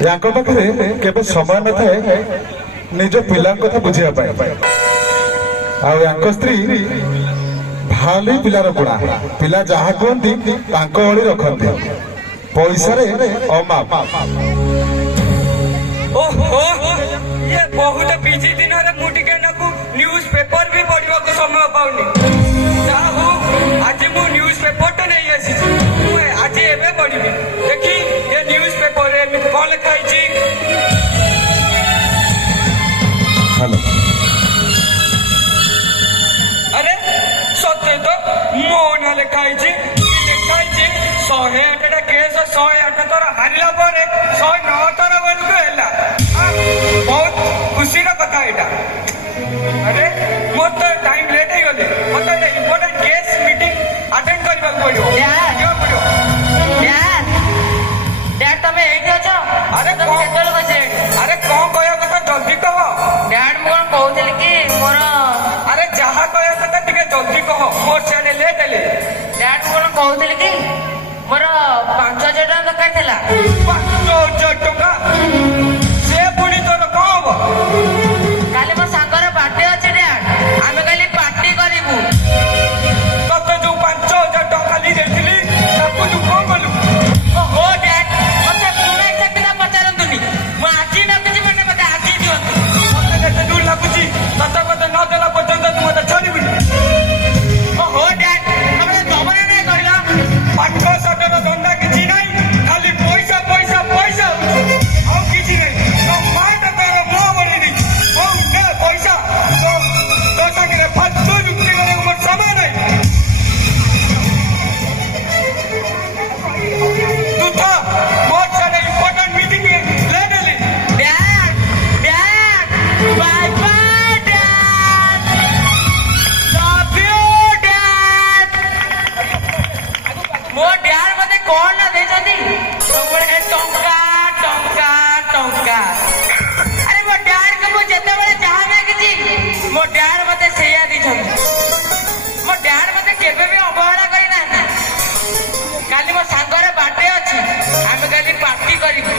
याको पाखे केबे समय न थाए निज पिला कथा बुझिया पाए आ स्त्री भाली पिलार गुणा पिला जहा कहती ओली रखती पैसा अमाप। ओहो ये बहुत बिजी दिन न्यूज पेपर भी पढ़ा को समय पाऊनी आज मु न्यूज पेपर तो नहीं आसी आज एवं पढ़ी देखी ये न्यूज पेपर कौन लिखाई। अरे सत्य तो मो ना लिखाई लिखाई 108टा केस 108 थर हारिला 109 थर बेलू है बहुत खुशी कथा यहाँ। अरे मोर तो टाइम लेट हो गले मत इम्पोर्टेंट केस मीटिंग अटेंड करबा पड़ो डैड तमे एठी अछ। अरे तमे केतल बजे अरे कौन कहया कथा जल्दी कह डैड मो कहउतली कि मोर अरे जहा कहया कथा टिके जल्दी कह मोर छाडे लेट हेले डैड मो कहउतली कि मोर 5000 टका दरकार थिला। 5000 टका से पुणी तोर कौन काले मो सांगर पार्टी अछि डैड आमे काली पार्टी करिबु। तते जो 5000 टका ली देथिली ताकू तू कौन बोलू ओहो डैड मते पुरा हिसाब किताब पचारंतुनी मो आजी न किछि मने मते आजी दियो मते केते दूर लागुची तते मते न देला पर्यंत तू मते छाड़िबिनी। ओहो डैड हमरे जमाना नै करिला 500 टका धंदा किछि नै खाली पैसा पैसा पैसा और किछि नै तो माट कर मो बोली दी ओ ने पैसा तो संगे फालतू युक्ति करे मोर समय नै तू था मोर छाड़े इम्पोर्टेंट मीटिंग ले देली। Dad dad bye bye dad love you dad. मो डैड मते कोन ना देछंती सबले टंका टंका टंका। अरे मो डैड के मो जते बेले चाहा मागिची मो डैड मते सेया दिछंती मो डैड मते केबे भी अवहेला करी ना। काली मो सांगरे बाटे अछि आमे काली पार्टी करिबु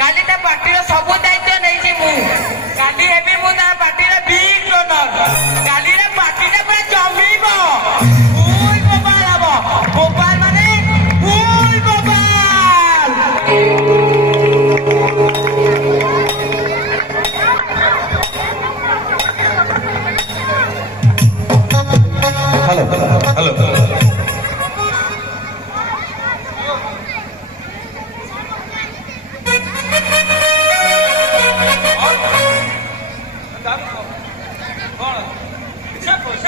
काली ता पार्टी रो सब दायित्व नै छी मु काली हेबी मु ता पार्टी रो बिग डोनर काली रे पार्टी रे पूरा जमीबो फुल गोपाल हबो गोपाल माने full Gopal. Hello hello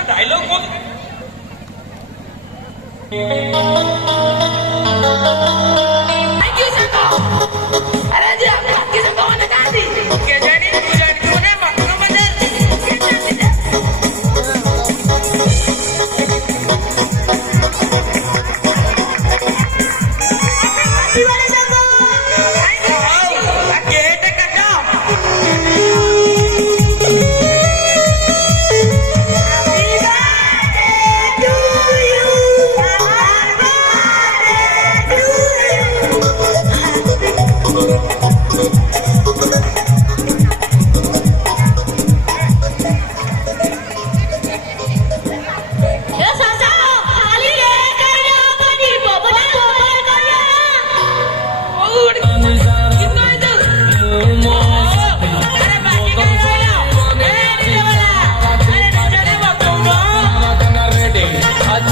dialogue बोल थैंक यू संको। अरे जी आप बाकी संको ने दादी के जानी तूने मक्का बदल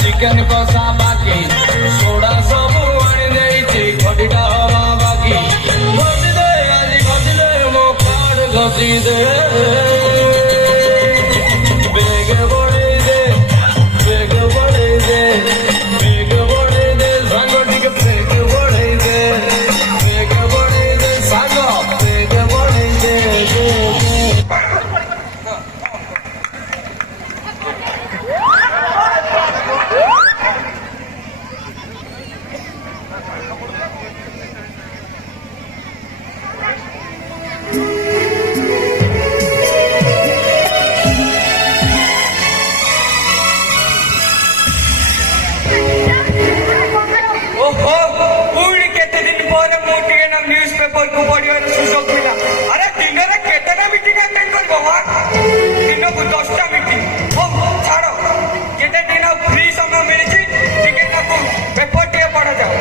चिकन कसा बाकी सोडा सब आनी देइछि घटिटा हवा बाकी घसी दे आज घसी दे मो कार्ड घसी दे बेग बड़े दे बेग बड़े दे बेग बड़े दे संग टिक बेग बड़े दे बेग बड़े दे संग बेग बड़े दे ଟିକେ ନା ନ୍ୟୁଜ୍ ପେପରକୁ ପଢିବାର ସୁଯୋଗ ମିଳିଲା। ଆରେ ଦିନରେ କେତେଟା ମିଟିଂ ଆଟେଣ୍ଡ କରିବ ମା? ଦିନକୁ 10ଟା ମିଟିଂ। ହଉ ଛାଡ଼, ଯେତେ ଦିନ ଫ୍ରି ସମୟ ମିଳିଛି ଟିକେ ନାକୁ ପେପର ଟିକେ ପଢ଼ାଯାଉ।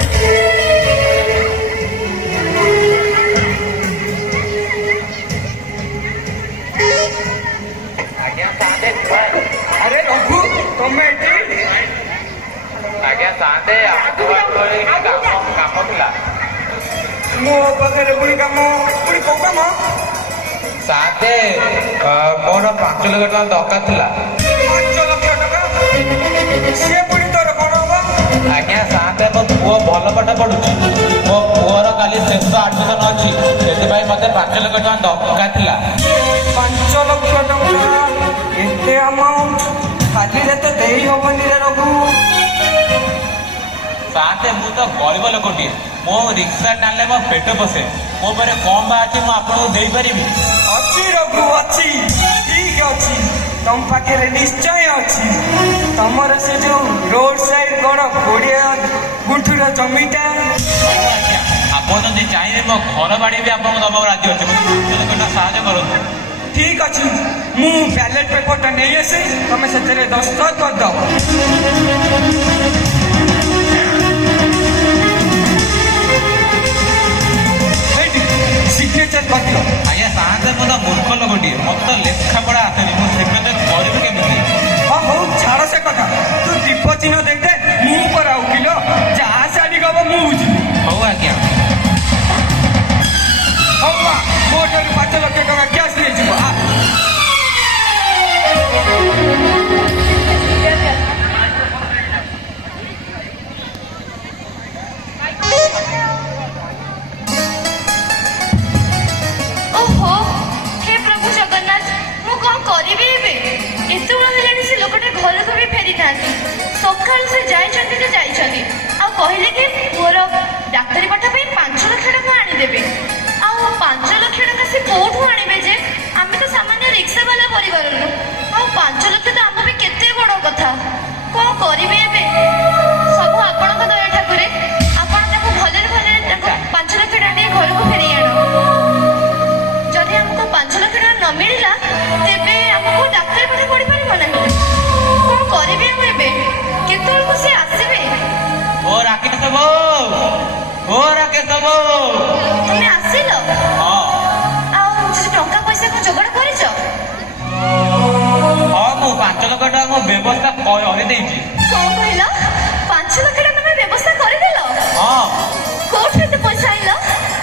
ଆଜ୍ଞା ସାନ୍ତେ ଆରେ ରଘୁ, ତମେ ଏଠି? ଆଜ୍ଞା ସାନ୍ତେ କାମ ଥିଲା। ମୋ ପାଖରେ ପୁଣି କାମ, ପୁଣି କୋଉ କାମ? ସାନ୍ତେ ମୋର 5 ଲକ୍ଷ ଟଙ୍କା ଦରକାର ଥିଲା। 5 ଲକ୍ଷ ଟଙ୍କା? ସିଏ ପୁଣି ତୋର କଣ ହବ? ଆଜ୍ଞା ସାନ୍ତେ ମୋ ପୁଅ ଭଲ ପାଠ ପଢୁଛି। ମୋ ପୁଅର କାଲି ଶେଷ ଆଡମିସନ ଅଛି, ସେଥିପାଇଁ ମତେ 5 ଲକ୍ଷ ଟଙ୍କା ଦରକାର ଥିଲା। 5 ଲକ୍ଷ ଟଙ୍କା? ଏତେ ଆମାଉଣ୍ଟ ଖାଲିରେ ତ ଦେଇ ହବନି ରେ ରଘୁ। ସାନ୍ତେ ମୁଁ ତ ଗରିବ ଲୋକଟିଏ, ମୋ ରିକ୍ସା ଟାଣିଲେ ମୋ ପେଟ ପୋଷେ। ମୋ ପାଖରେ କମ୍ ବା ଅଛି, ମୁଁ ଆପଣଙ୍କୁ ଦେଇପାରିବି? ଅଛି ରଘୁ, ଅଛି, ଠିକ ଅଛି, ତମ ପାଖରେ ନିଶ୍ଚୟ ଅଛି। ତମର ସେ ଯୋଉ ରୋଡ ସାଇଡ କଣ 20 ଗୁଣ୍ଠୁର ଜମିଟା? ଆଜ୍ଞା ଆପଣ ଯଦି ଚାହିଁବେ ମୋ ଘର ବାଡ଼ି ବି ଆପଣଙ୍କୁ ଦବାକୁ ରାଜି ଅଛି। ମୋତେ 5 ଲକ୍ଷ ଟଙ୍କା ସାହାଯ୍ୟ କରନ୍ତୁ। ଠିକ ଅଛି, ମୁଁ ବ୍ୟାଲେଟ ପେପରଟା ନେଇ ଆସେ, ତମେ ସେଥିରେ ଦସ୍ତଖତ କରିଦବ। ସିଗ୍ନେଚର କରିଦିଅ। ଆଜ୍ଞା ସାନ୍ତେ ମୁଁ ତ ମୂର୍ଖ ଲୋକଟିଏ, ମତେ ତ ଲେଖାପଢ଼ା ଆସେନି, ମୁଁ ସେମିତି କରିବି କେମିତି? ହଁ ହଉ ଛାଡ଼ ସେ କଥା, ତୁ ଦୀପ ଚିହ୍ନ ଦେଇଦେ, ମୁଁ ପରା ଉକିଲ, ଯାହା ସାରିକ ହବ ମୁଁ ବୁଝିବି। ହଉ ଆଜ୍ଞା। ହଉ ମା, ମୋ ଠାରୁ 5 ଲକ୍ଷ ଟଙ୍କା କ୍ୟାସ୍ ନେଇଯିବ। ଓହୋ, ହେ ପ୍ରଭୁ ଜଗନ୍ନାଥ, ମୁଁ କଣ କରିବି ଏବେ? ଏତେବେଳ ହେଲାଣି ସେ ଲୋକଟା ଘରକୁ ବି ଫେରିଥାନ୍ତି। ସକାଳୁ ସେ ଯାଇଛନ୍ତି ଯେ ଯାଇଛନ୍ତି, ଆଉ କହିଲେ କି ପୁଅର ଡାକ୍ତରୀ ପାଠ ପାଇଁ 5 ଲକ୍ଷ ଟଙ୍କା ଆଣିଦେବେ। ଆଉ 5 ଲକ୍ଷ ଟଙ୍କା ସେ କୋଉଠୁ ଆଣିବେ ଯେ? ଆମେ ତ ସାମାନ୍ୟ ରିକ୍ସା ବାଲା ପରିବାରରୁ, ଆଉ 5 ଲକ୍ଷ ତ ଆମ ପାଇଁ କେତେ ବଡ଼ କଥା। କଣ କରିବି ଏବେ? ସବୁ ଆପଣଙ୍କ ଦୟା ଠାକୁରେ, ଆପଣ ତାକୁ ଭଲରେ ଭଲରେ ତାକୁ 5 ଲକ୍ଷ ଟଙ୍କା ଦେଇ ଘରକୁ ଫେରେଇ ଆଣ। ଯଦି ଆମକୁ 5 ଲକ୍ଷ ଟଙ୍କା ନ ମିଳିଲା, ତେବେ ଆମକୁ ଡାକ୍ତରୀ ପାଠ ପଢିପାରିବ ନାହିଁ। କଣ କରିବି ଆଉ ଏବେ? କେତେବେଳକୁ ସେ ଆସିବେ? ଓ ରାକେଶ ବାବୁ, ଓ ରାକେଶ ବାବୁ। ତମେ ଆସିଲ? ହଁ ଆଉ ସେ ଟଙ୍କା ପଇସା କଣ ଯୋଗାଡ଼ କରିଛ? ହଁ ମୁଁ 5 ଲକ୍ଷ ଟଙ୍କା ମୋ ବ୍ୟବସ୍ଥା କରିଦେଇଛି। କଣ କହିଲ? 5 ଲକ୍ଷ ଟଙ୍କା ତମେ ବ୍ୟବସ୍ଥା କରିଦେଲ? ହଁ